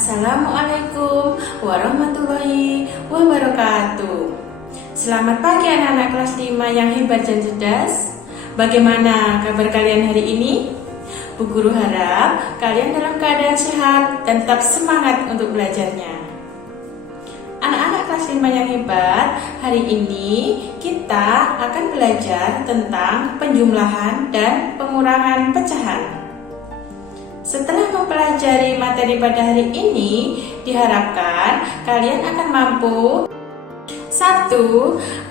Assalamualaikum warahmatullahi wabarakatuh. Selamat pagi anak-anak kelas 5 yang hebat dan cerdas. Bagaimana kabar kalian hari ini? Bu Guru harap kalian dalam keadaan sehat dan tetap semangat untuk belajarnya. Anak-anak kelas 5 yang hebat, hari ini kita akan belajar tentang penjumlahan dan pengurangan pecahan. Setelah mempelajari materi pada hari ini, diharapkan kalian akan mampu 1.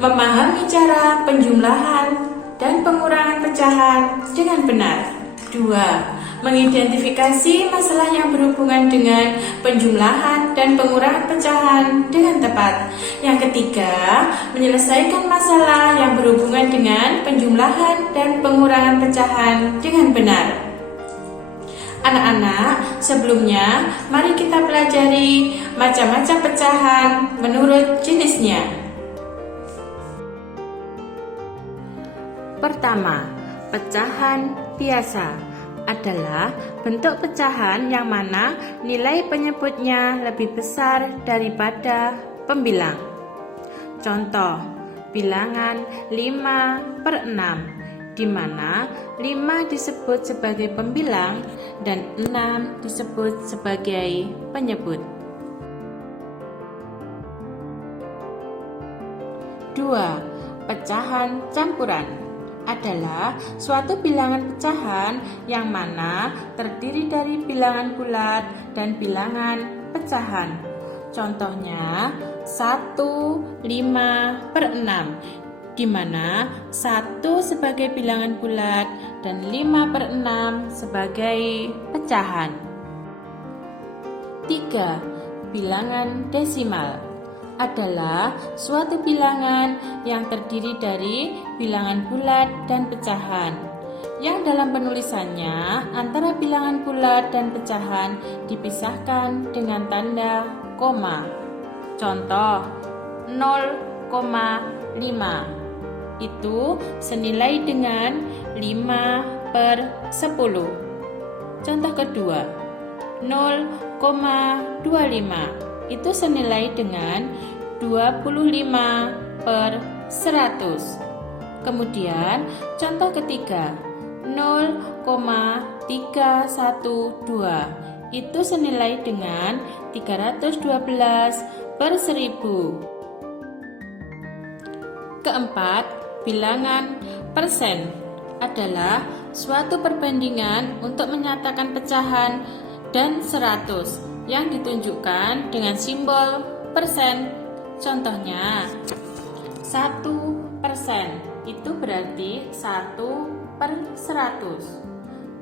Memahami cara penjumlahan dan pengurangan pecahan dengan benar. 2. Mengidentifikasi masalah yang berhubungan dengan penjumlahan dan pengurangan pecahan dengan tepat. Yang ketiga, menyelesaikan masalah yang berhubungan dengan penjumlahan dan pengurangan pecahan dengan benar. Anak-anak, sebelumnya mari kita pelajari macam-macam pecahan menurut jenisnya. Pertama, pecahan biasa adalah bentuk pecahan yang mana nilai penyebutnya lebih besar daripada pembilang. Contoh, bilangan 5/6, di mana 5 disebut sebagai pembilang dan 6 disebut sebagai penyebut. 2. Pecahan campuran adalah suatu bilangan pecahan yang mana terdiri dari bilangan bulat dan bilangan pecahan. Contohnya 1/5/6, di mana 1 sebagai bilangan bulat dan 5/6 sebagai pecahan. 3. Bilangan desimal adalah suatu bilangan yang terdiri dari bilangan bulat dan pecahan, yang dalam penulisannya antara bilangan bulat dan pecahan dipisahkan dengan tanda koma. Contoh, 0,5 itu senilai dengan 5/10. Contoh kedua, 0,25 itu senilai dengan 25/100. Kemudian contoh ketiga, 0,312 itu senilai dengan 312/1000. Keempat, bilangan persen adalah suatu perbandingan untuk menyatakan pecahan dan 100 yang ditunjukkan dengan simbol persen. Contohnya, 1% itu berarti 1/100.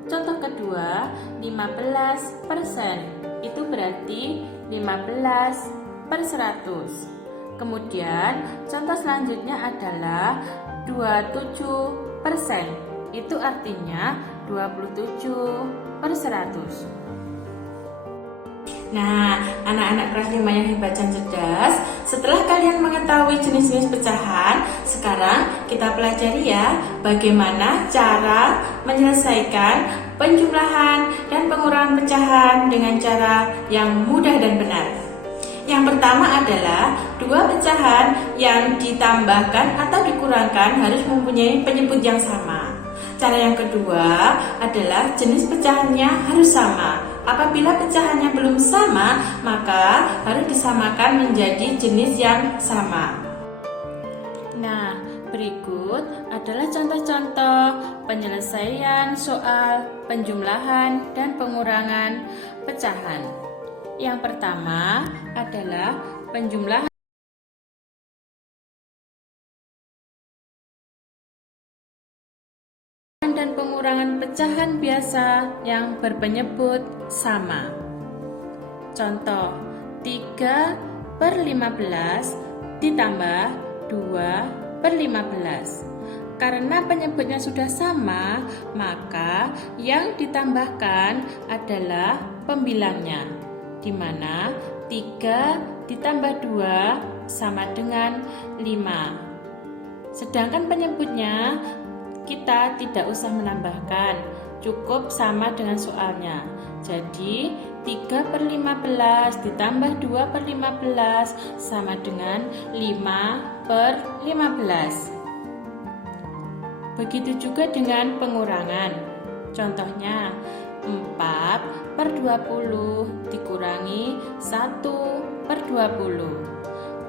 Contoh kedua, 15% itu berarti 15/100. Kemudian contoh selanjutnya adalah 27%, itu artinya 27/100. Nah, anak-anak kelas 5 yang hebat dan cerdas, setelah kalian mengetahui jenis-jenis pecahan, sekarang kita pelajari ya bagaimana cara menyelesaikan penjumlahan dan pengurangan pecahan dengan cara yang mudah dan benar. Yang pertama adalah dua pecahan yang ditambahkan atau dikurangkan harus mempunyai penyebut yang sama. Cara yang kedua adalah jenis pecahannya harus sama. Apabila pecahannya belum sama, maka harus disamakan menjadi jenis yang sama. Nah, berikut adalah contoh-contoh penyelesaian soal penjumlahan dan pengurangan pecahan. Yang pertama adalah penjumlahan dan pengurangan pecahan biasa yang berpenyebut sama. Contoh, 3/15 ditambah 2/15. Karena penyebutnya sudah sama, maka yang ditambahkan adalah pembilangnya, di mana 3 ditambah 2 sama dengan 5. Sedangkan penyebutnya kita tidak usah menambahkan, cukup sama dengan soalnya. Jadi 3/15 ditambah 2/15 sama dengan 5/15. Begitu juga dengan pengurangan. Contohnya 4/20 dikurangi 1/20.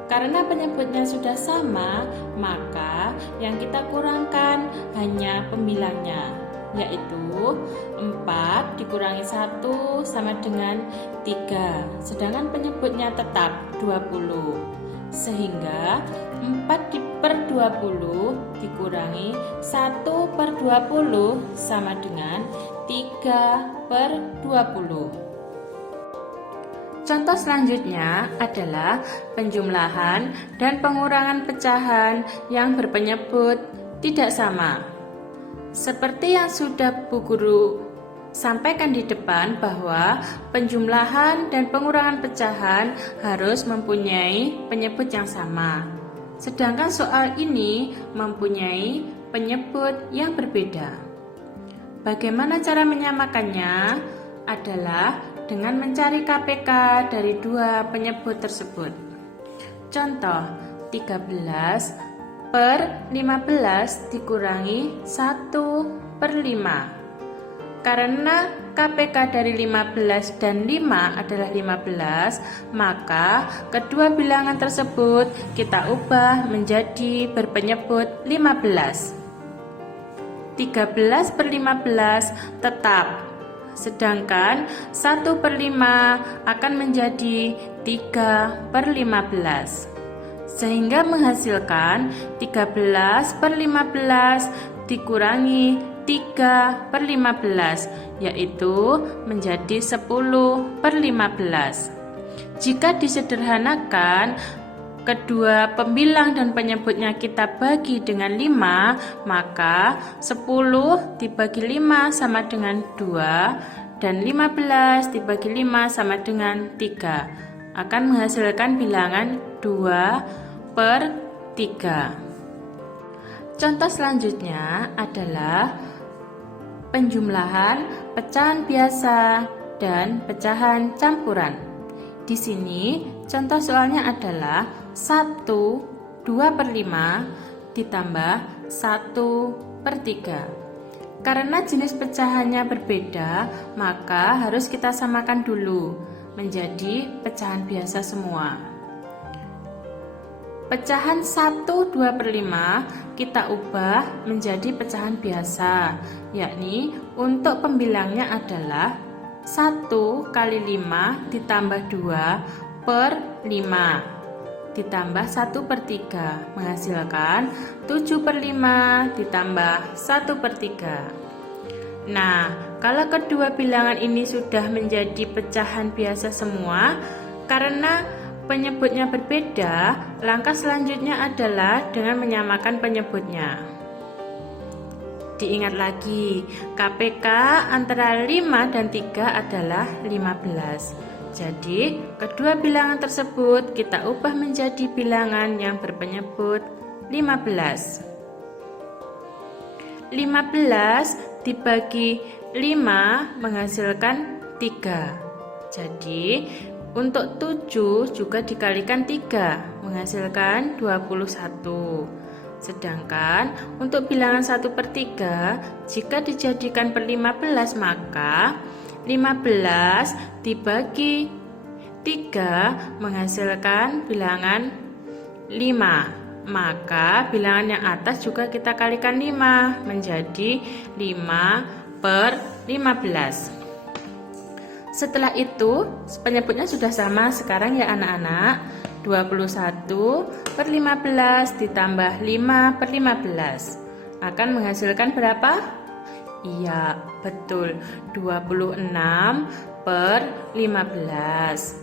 Karena penyebutnya sudah sama, maka yang kita kurangkan hanya pembilangnya, yaitu 4 dikurangi 1 sama dengan 3, sedangkan penyebutnya tetap 20. Sehingga 4/20 dikurangi 1/20 sama dengan 3/20. Contoh selanjutnya adalah penjumlahan dan pengurangan pecahan yang berpenyebut tidak sama. Seperti yang sudah Bu Guru sampaikan di depan bahwa penjumlahan dan pengurangan pecahan harus mempunyai penyebut yang sama. Sedangkan soal ini mempunyai penyebut yang berbeda. Bagaimana cara menyamakannya? Adalah dengan mencari KPK dari dua penyebut tersebut. Contoh, 13/15 dikurangi 1/5. Karena KPK dari 15 dan 5 adalah 15, maka kedua bilangan tersebut kita ubah menjadi berpenyebut 15. 13/15 tetap, sedangkan 1/5 akan menjadi 3/15, sehingga menghasilkan 13/15 dikurangi 3/15, yaitu menjadi 10/15. Jika disederhanakan, kedua pembilang dan penyebutnya kita bagi dengan 5, maka 10 dibagi 5 sama dengan 2, dan 15 dibagi 5 sama dengan 3. Akan menghasilkan bilangan 2/3. Contoh selanjutnya adalah penjumlahan pecahan biasa dan pecahan campuran. Di sini contoh soalnya adalah 1/2/5 ditambah 1/3. Karena jenis pecahannya berbeda, maka harus kita samakan dulu menjadi pecahan biasa semua. Pecahan 1/2/5 kita ubah menjadi pecahan biasa, yakni untuk pembilangnya adalah 1 kali 5 ditambah 2/5 ditambah 1/3 menghasilkan 7/5 ditambah 1/3. Nah, kalau kedua bilangan ini sudah menjadi pecahan biasa semua, karena penyebutnya berbeda, langkah selanjutnya adalah dengan menyamakan penyebutnya. Diingat lagi, KPK antara 5 dan 3 adalah 15. Jadi, kedua bilangan tersebut kita ubah menjadi bilangan yang berpenyebut 15. 15 dibagi 5 menghasilkan 3. Jadi, untuk 7 juga dikalikan 3 menghasilkan 21. Sedangkan untuk bilangan 1/3 jika dijadikan per 15, maka 15 dibagi 3 menghasilkan bilangan 5. Maka bilangan yang atas juga kita kalikan 5 menjadi 5/15. Setelah itu penyebutnya sudah sama sekarang ya anak-anak. 21/15 ditambah 5/15 akan menghasilkan berapa? Iya, betul, 26/15.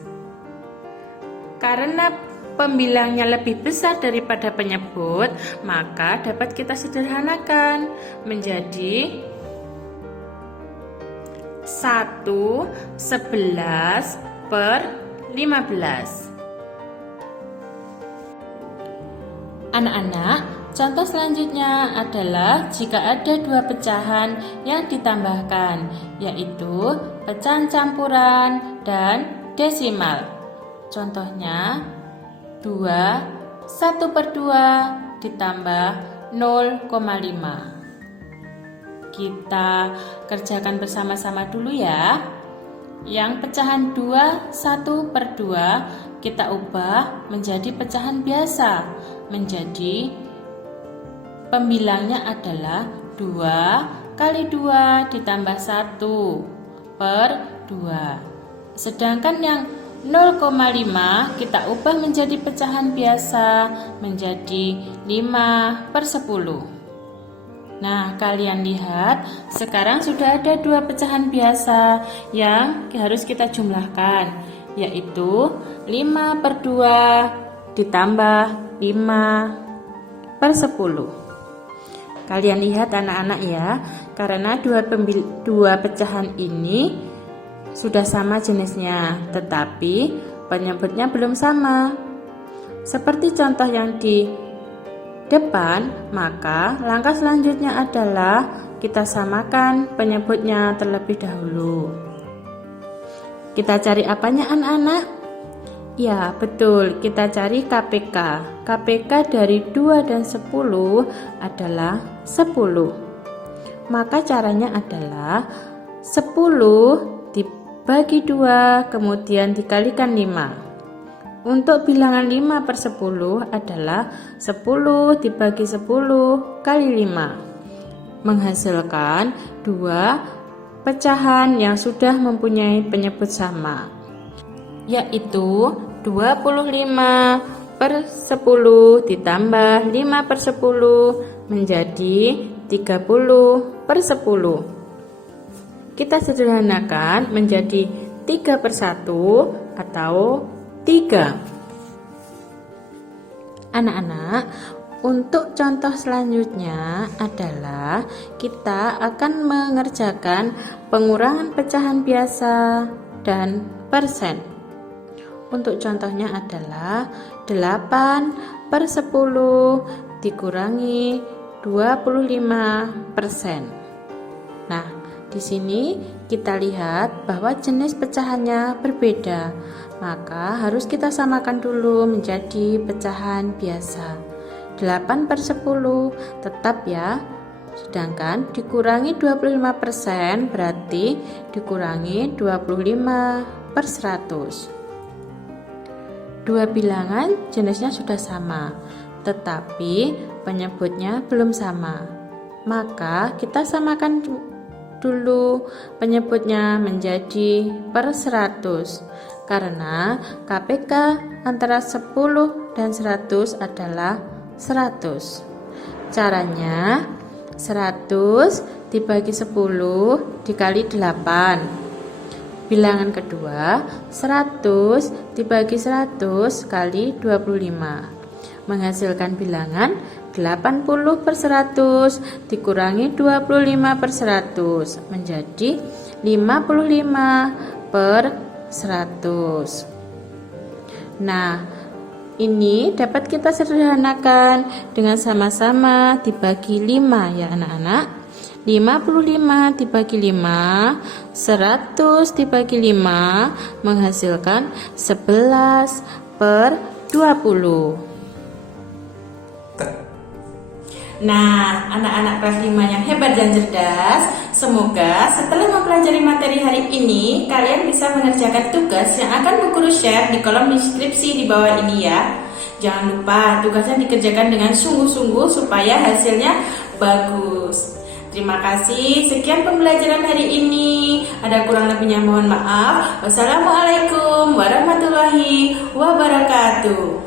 Karena pembilangnya lebih besar daripada penyebut, maka dapat kita sederhanakan menjadi 1/11/15. Anak-anak, contoh selanjutnya adalah jika ada dua pecahan yang ditambahkan, yaitu pecahan campuran dan desimal. Contohnya 2 1/2 ditambah 0,5. Kita kerjakan bersama-sama dulu ya. Yang pecahan 2 1/2 kita ubah menjadi pecahan biasa. Menjadi pembilangnya adalah 2 kali 2 ditambah 1/2. Sedangkan yang 0,5 kita ubah menjadi pecahan biasa menjadi 5/10. Nah, kalian lihat, sekarang sudah ada 2 pecahan biasa yang harus kita jumlahkan, yaitu 5/2 ditambah 5/10. Kalian lihat anak-anak ya, karena dua pecahan ini sudah sama jenisnya, tetapi penyebutnya belum sama. Seperti contoh yang di depan, maka langkah selanjutnya adalah kita samakan penyebutnya terlebih dahulu. Kita cari apanya anak-anak? Ya, betul, kita cari KPK. KPK dari 2 dan 10 adalah 10. Maka caranya adalah 10 dibagi 2 kemudian dikalikan 5. Untuk bilangan 5/10 adalah 10 dibagi 10 kali 5, menghasilkan 2 pecahan yang sudah mempunyai penyebut sama, yaitu 25/10 ditambah 5/10 menjadi 30/10. Kita sederhanakan menjadi 3/1 atau 3. Anak-anak, untuk contoh selanjutnya adalah kita akan mengerjakan pengurangan pecahan biasa dan persen. Untuk contohnya adalah 8/10 dikurangi 25%. Nah, di sini kita lihat bahwa jenis pecahannya berbeda. Maka harus kita samakan dulu menjadi pecahan biasa. 8/10 tetap ya. Sedangkan dikurangi 25% berarti dikurangi 25/100. Dua bilangan jenisnya sudah sama, tetapi penyebutnya belum sama. Maka kita samakan dulu penyebutnya menjadi per 100. Karena KPK antara 10 dan 100 adalah 100. Caranya 100 dibagi 10 dikali 8. Bilangan kedua 100 dibagi 100 kali 25, menghasilkan bilangan 80/100 dikurangi 25/100 menjadi 55/100. Nah, ini dapat kita sederhanakan dengan sama-sama dibagi 5 ya anak-anak. 55 dibagi 5, 100 dibagi 5 menghasilkan 11/20. Nah, anak-anak kelas 5 yang hebat dan cerdas, semoga setelah mempelajari materi hari ini, kalian bisa mengerjakan tugas yang akan Bu Guru share di kolom deskripsi di bawah ini ya. Jangan lupa tugasnya dikerjakan dengan sungguh-sungguh supaya hasilnya bagus. Terima kasih, sekian pembelajaran hari ini. Ada kurang lebihnya mohon maaf. Wassalamualaikum warahmatullahi wabarakatuh.